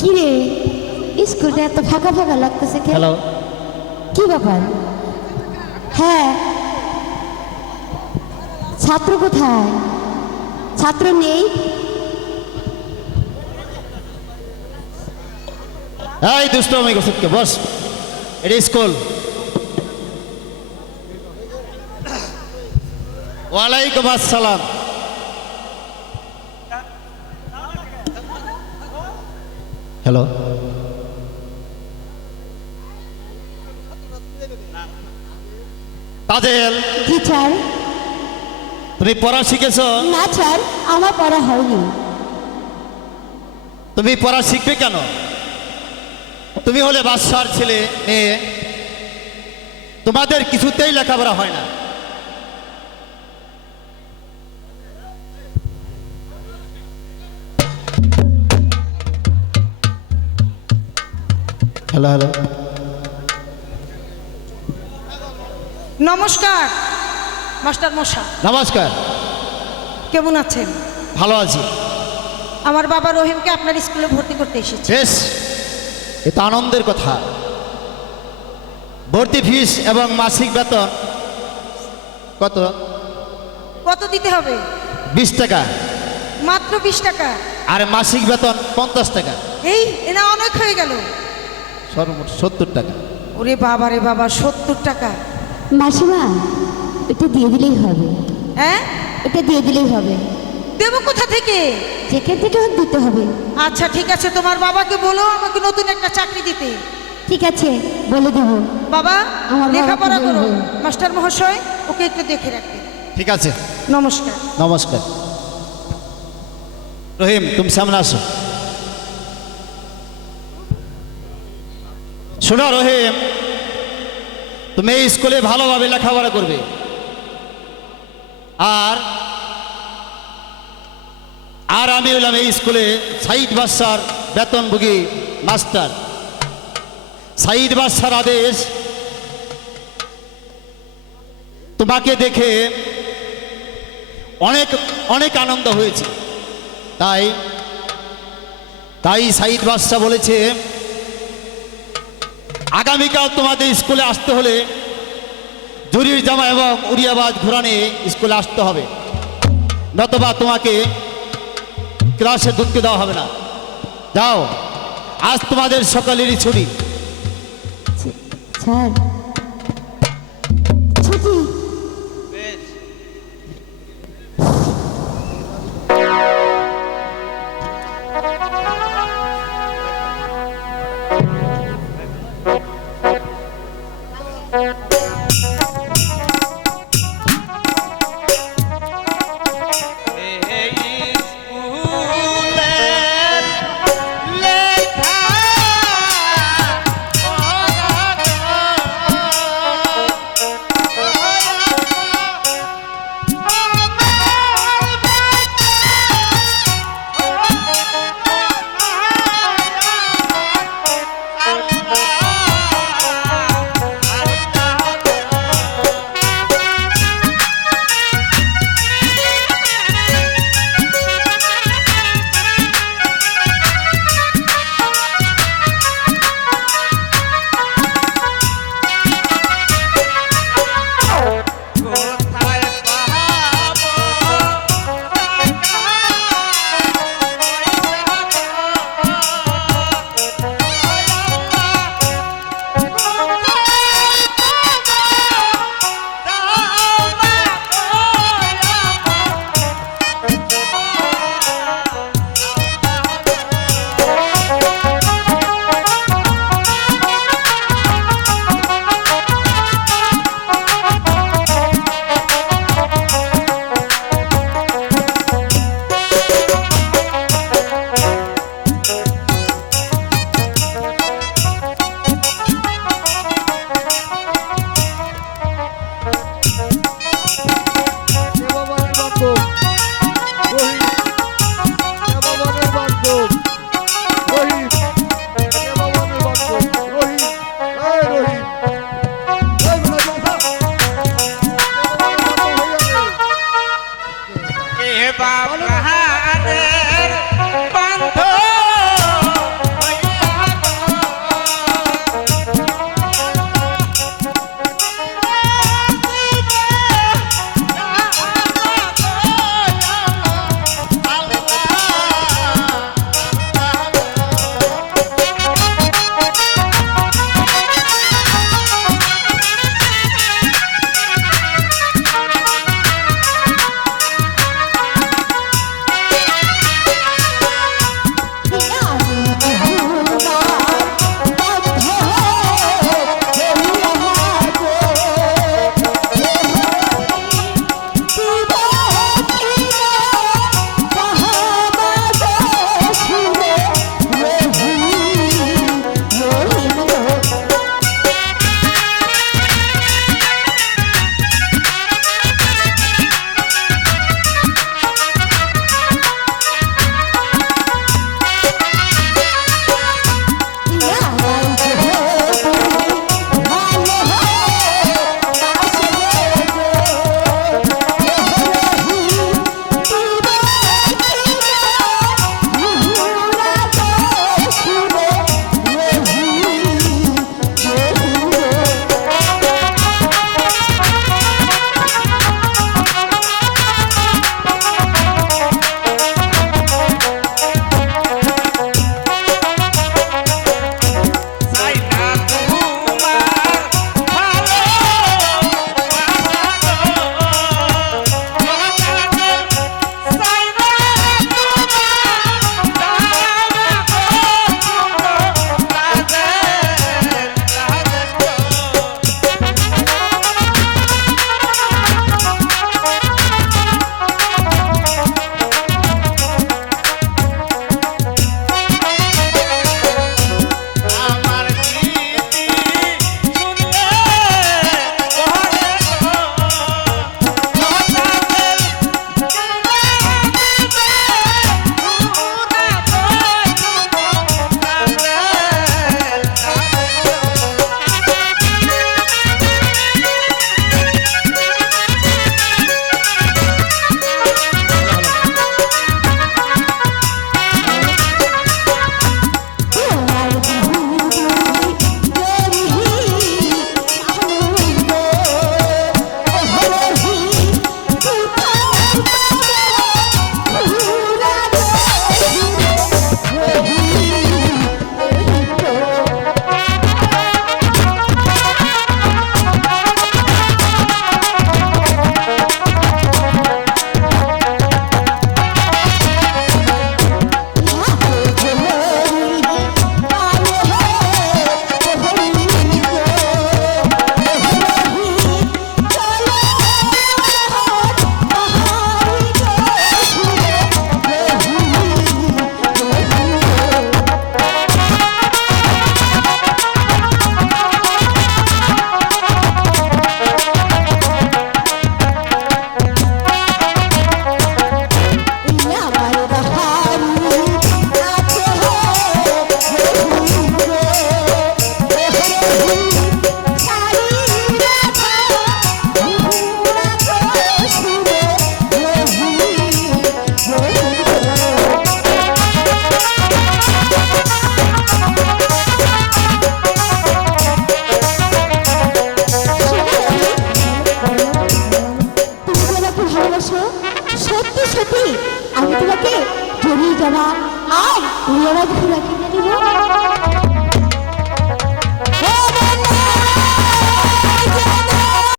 কি রে, স্কুলটা এত ফাঁকা ফাঁকা লাগতেছে কেন? হ্যালো, কি ব্যাপার? হ্যাঁ, ছাত্র কোথায়? ছাত্র নেই? এই দুষ্ট আমি গোসুতকে বস, এটা স্কুল। ওয়ালাইকুম আসসালাম। হ্যালো, তাজেল, কি স্যার? তুমি পড়া শিখেছো? না স্যার, আমার পড়া হয়নি। তুমি পড়া শিখবে কেন? তুমি হলে বাদশার ছেলে মেয়ে, তোমাদের কিছুতেই লেখাপড়া হয় না। হ্যালো হ্যালো, নমস্কার মাস্টার মশাই, নমস্কার। কেমন আছেন? ভালো আছি। আমার বাবা রহিমকে আপনার স্কুলে ভর্তি করতে এসেছে। বেশ, এ তো আনন্দের কথা। ভর্তি ফিস এবং মাসিক বেতন কত? কত দিতে হবে? 20 টাকা। মাত্র 20 টাকা? আর মাসিক বেতন 50 টাকা। এই এনা অনেক হয়ে গেল। সর্বমোট 70 টাকা। ওরে বাবা রে বাবা, 70 টাকা? মাসিমা, এটা দিয়ে দিলেই হবে। হ্যাঁ, এটা দিয়ে দিলেই হবে। দেবো কোথা থেকে? যেখান থেকে হোক দিতে হবে। আচ্ছা ঠিক আছে, তোমার বাবাকে বলো আমাকে নতুন একটা চাকরি দিতে। ঠিক আছে, বলে দেবো। বাবা আমার বাবাকে লেখাপড়া করো। বলবো। মাস্টার মহাশয়, ওকে একটু দেখে রাখবেন। ঠিক আছে, নমস্কার। নমস্কার। রহিম, তুমি সামনে আসো। শোনো রহিম, তুমি এই স্কুলে ভালোভাবে লেখাপড়া করবে। আর আর আমি হলাম এই স্কুলে সাইদ বাদশার বেতনভোগী মাস্টার। সাইদ বাদশার আদেশ, তোমাকে দেখে অনেক অনেক আনন্দ হয়েছে। তাই তাই সাইদ বাদশা বলেছে, আগামীকাল তোমাদের স্কুলে আসতে হলে জরির জামা এবং উড়িয়াবাজ ঘোড়া নিয়ে স্কুলে আসতে হবে, নতবা তোমাকে ক্লাসে ঢুকতে দেওয়া হবে না। যাও, আজ তোমাদের সকালেরই ছুটি। স্যার, ছুটি? আয় উড়িয়াবাজ ঘোড়া কিনে নিব